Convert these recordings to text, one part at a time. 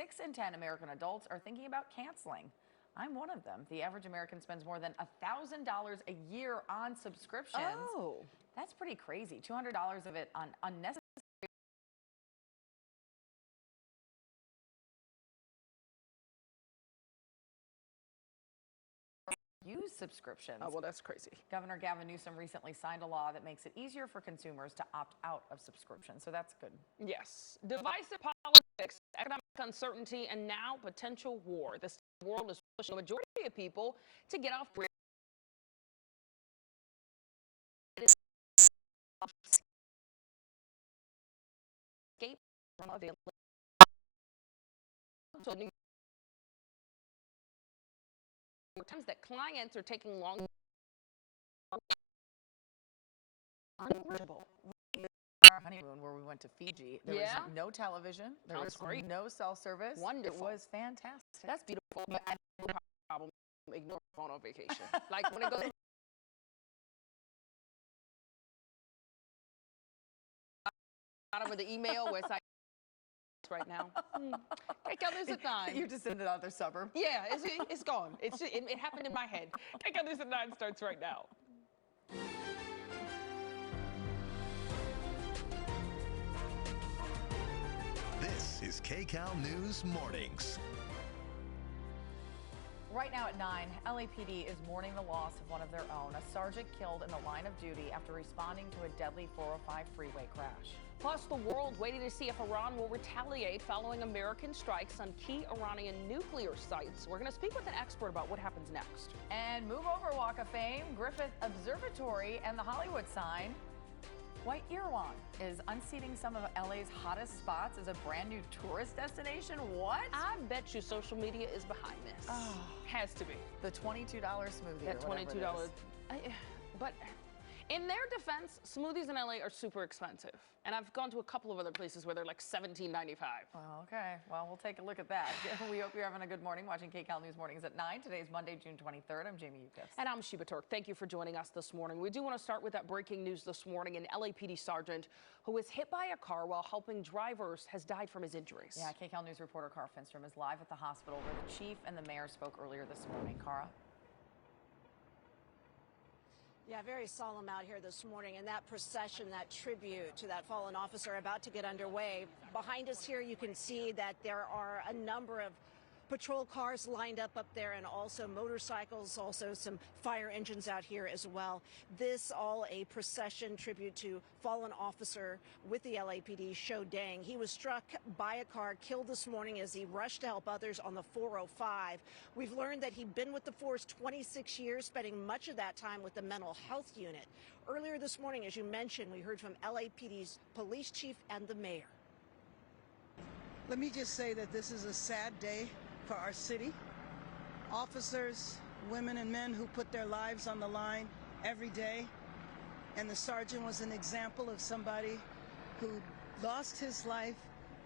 6 in 10 American adults are thinking about canceling. I'm one of them. The average American spends more than $1,000 a year on subscriptions. Oh. That's pretty crazy. $200 of it on unnecessary use subscriptions. Oh, well, that's crazy. Governor Gavin Newsom recently signed a law that makes it easier for consumers to opt out of subscriptions, so that's good. Yes. Divisive politics, economic uncertainty, and now potential war. The world is pushing the majority of people to get off grid. Escape from available. So New York Times that clients are taking long. Unreachable. Our honeymoon where we went to Fiji, there Yeah? was no television, there Sounds was great. no cell service. Wonderful. It was fantastic. That's beautiful. But I have no problem ignoring phone on vacation. Like when it goes out of the email where it's like right now. Kcal, there's a 9. You're just in another suburb. Yeah, it's gone. It happened in my head. Kcal, there's a 9 starts right now. This is Kcal News Mornings. Right now at 9, LAPD is mourning the loss of one of their own, a sergeant killed in the line of duty after responding to a deadly 405 freeway crash. Plus, the world waiting to see if Iran will retaliate following American strikes on key Iranian nuclear sites. We're going to speak with an expert about what happens next. And move over Walk of Fame, Griffith Observatory, and the Hollywood sign. White Irwan is unseating some of LA's hottest spots as a brand new tourist destination. What? I bet you social media is behind this. Oh. Has to be. The $22 smoothie. That $22. But in their defense, smoothies in LA are super expensive. And I've gone to a couple of other places where they're like $17.95. Well, okay. Well, we'll take a look at that. We hope you're having a good morning watching Kcal News Mornings at 9. Today's Monday, June 23rd. I'm Jamie Yukas. And I'm Sheba Turk. Thank you for joining us this morning. We do want to start with that breaking news this morning. An LAPD sergeant who was hit by a car while helping drivers has died from his injuries. Yeah, Kcal News reporter Cara Finstrom is live at the hospital where the chief and the mayor spoke earlier this morning. Cara? Yeah, very solemn out here this morning, and that procession, that tribute to that fallen officer about to get underway. Behind us here, you can see that there are a number of patrol cars lined up there and also motorcycles, also some fire engines out here as well. This all a procession tribute to fallen officer with the LAPD, Sho Dang. He was struck by a car, killed this morning as he rushed to help others on the 405. We've learned that he'd been with the force 26 years, spending much of that time with the mental health unit. Earlier this morning, as you mentioned, we heard from LAPD's police chief and the mayor. Let me just say that this is a sad day for our city. Officers, women and men who put their lives on the line every day. And the sergeant was an example of somebody who lost his life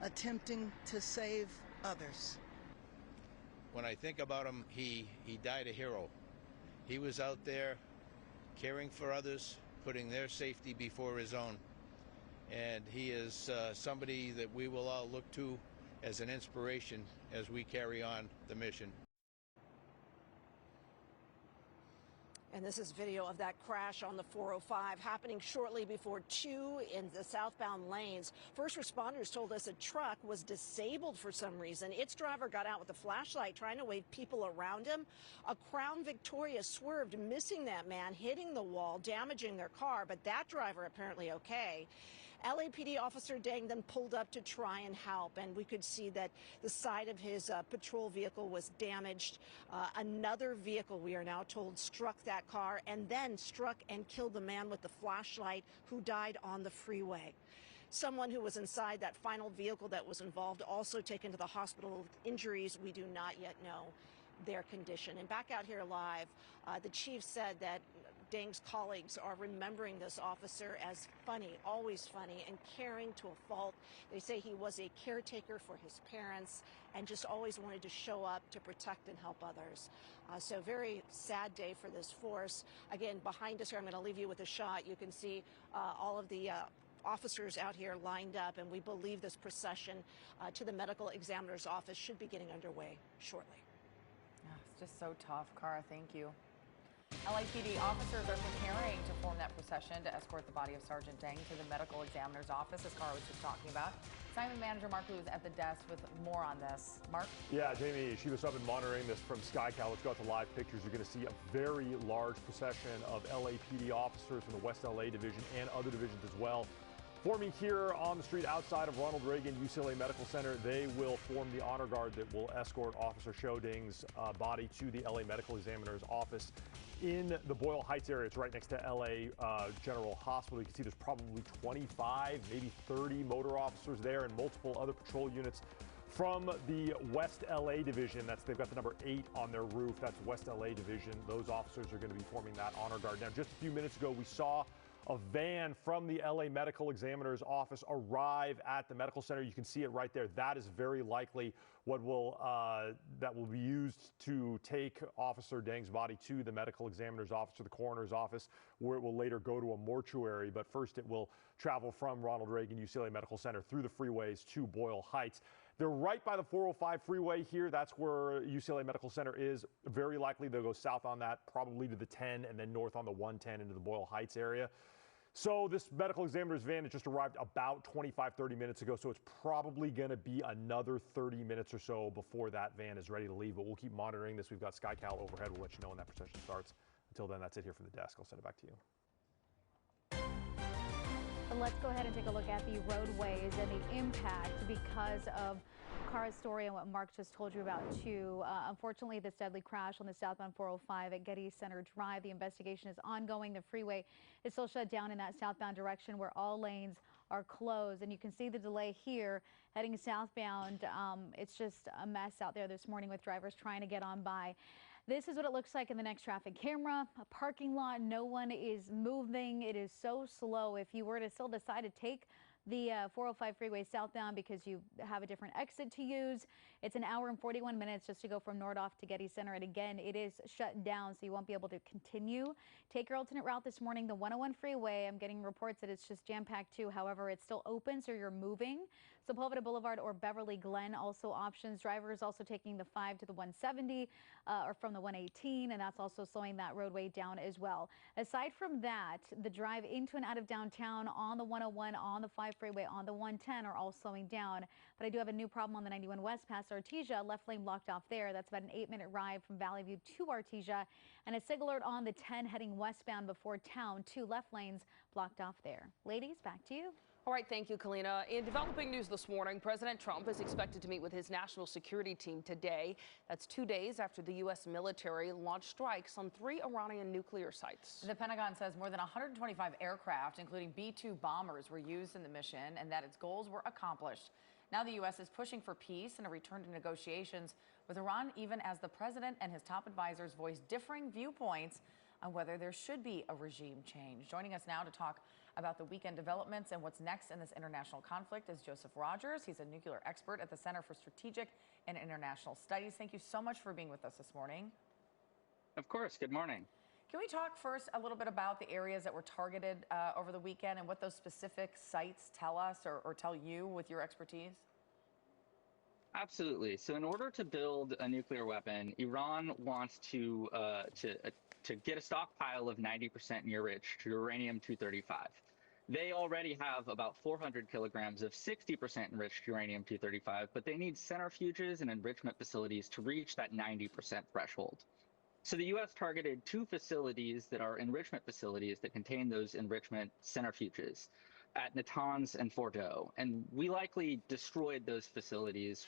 attempting to save others. When I think about him, he died a hero. He was out there caring for others, putting their safety before his own. And he is somebody that we will all look to as an inspiration as we carry on the mission. And this is video of that crash on the 405 happening shortly before 2 in the southbound lanes. First responders told us a truck was disabled for some reason. Its driver got out with a flashlight trying to wave people around him. A Crown Victoria swerved, missing that man, hitting the wall, damaging their car, but that driver apparently okay. LAPD officer Dang then pulled up to try and help, and we could see that the side of his patrol vehicle was damaged. Another vehicle, we are now told, struck that car and then struck and killed the man with the flashlight who died on the freeway. Someone who was inside that final vehicle that was involved also taken to the hospital with injuries. We do not yet know their condition. And back out here live, the chief said that Dang's colleagues are remembering this officer as funny, always funny, and caring to a fault. They say he was a caretaker for his parents and just always wanted to show up to protect and help others. So very sad day for this force. Again, behind us here, I'm going to leave you with a shot. You can see all of the officers out here lined up, and we believe this procession to the medical examiner's office should be getting underway shortly. Oh, it's just so tough. Cara, thank you. LAPD officers are preparing to form that procession to escort the body of Sergeant Deng to the medical examiner's office, as Cara was just talking about. Assignment manager Mark Lou is at the desk with more on this. Mark? Yeah, Jamie, she was up and monitoring this from Kcal. Let's go out to live pictures. You're going to see a very large procession of LAPD officers from the West LA division and other divisions as well. Forming here on the street outside of Ronald Reagan UCLA Medical Center, they will form the honor guard that will escort Officer Deng's body to the LA Medical Examiner's office in the Boyle Heights area. It's right next to LA General Hospital. You can see there's probably 25, maybe 30 motor officers there and multiple other patrol units from the West LA division. They've got the number 8 on their roof. That's West LA division. Those officers are going to be forming that honor guard. Now, just a few minutes ago, we saw a van from the LA Medical Examiner's office arrive at the medical center. You can see it right there. That is very likely what will be used to take Officer Deng's body to the medical examiner's office, to the coroner's office, where it will later go to a mortuary. But first, it will travel from Ronald Reagan UCLA Medical Center through the freeways to Boyle Heights. They're right by the 405 freeway here. That's where UCLA Medical Center is. Very likely they'll go south on that, probably to the 10, and then north on the 110 into the Boyle Heights area. So this medical examiner's van has just arrived about 25-30 minutes ago, so it's probably going to be another 30 minutes or so before that van is ready to leave. But we'll keep monitoring this. We've got Kcal overhead. We'll let you know when that procession starts. Until then, that's it here from the desk. I'll send it back to you. Let's go ahead and take a look at the roadways and the impact because of Cara's story and what Mark just told you about too. Unfortunately, this deadly crash on the southbound 405 at Getty Center Drive. The investigation is ongoing. The freeway is still shut down in that southbound direction where all lanes are closed. And you can see the delay here heading southbound. It's just a mess out there this morning with drivers trying to get on by. This is what it looks like in the next traffic camera. A parking lot, no one is moving. It is so slow. If you were to still decide to take the 405 freeway southbound because you have a different exit to use, it's an hour and 41 minutes just to go from Nordhoff to Getty Center. And again, it is shut down, so you won't be able to continue. Take your alternate route this morning, the 101 freeway. I'm getting reports that it's just jam-packed too. However, it's still open, so you're moving. Sepulveda Boulevard or Beverly Glen also options. Drivers also taking the 5 to the 170 or from the 118, and that's also slowing that roadway down as well. Aside from that, the drive into and out of downtown on the 101, on the 5 freeway, on the 110 are all slowing down. But I do have a new problem on the 91 West past Artesia, left lane blocked off there. That's about an 8-minute ride from Valley View to Artesia, and a sig alert on the 10 heading westbound before town. 2 left lanes blocked off there. Ladies, back to you. All right, thank you, Kalina. In developing news this morning, President Trump is expected to meet with his national security team today. That's 2 days after the U.S. military launched strikes on 3 Iranian nuclear sites. The Pentagon says more than 125 aircraft, including B-2 bombers, were used in the mission and that its goals were accomplished. Now the U.S. is pushing for peace and a return to negotiations with Iran, even as the president and his top advisors voice differing viewpoints on whether there should be a regime change. Joining us now to talk about the weekend developments and what's next in this international conflict is Joseph Rogers. He's a nuclear expert at the Center for Strategic and International Studies. Thank you so much for being with us this morning. Of course. Good morning. Can we talk first a little bit about the areas that were targeted over the weekend and what those specific sites tell us or tell you with your expertise? Absolutely. So in order to build a nuclear weapon, Iran wants to get a stockpile of 90% near-enriched uranium-235. They already have about 400 kilograms of 60% enriched uranium-235, but they need centrifuges and enrichment facilities to reach that 90% threshold. So the U.S. targeted 2 facilities that are enrichment facilities that contain those enrichment centrifuges at Natanz and Fordow. And we likely destroyed those facilities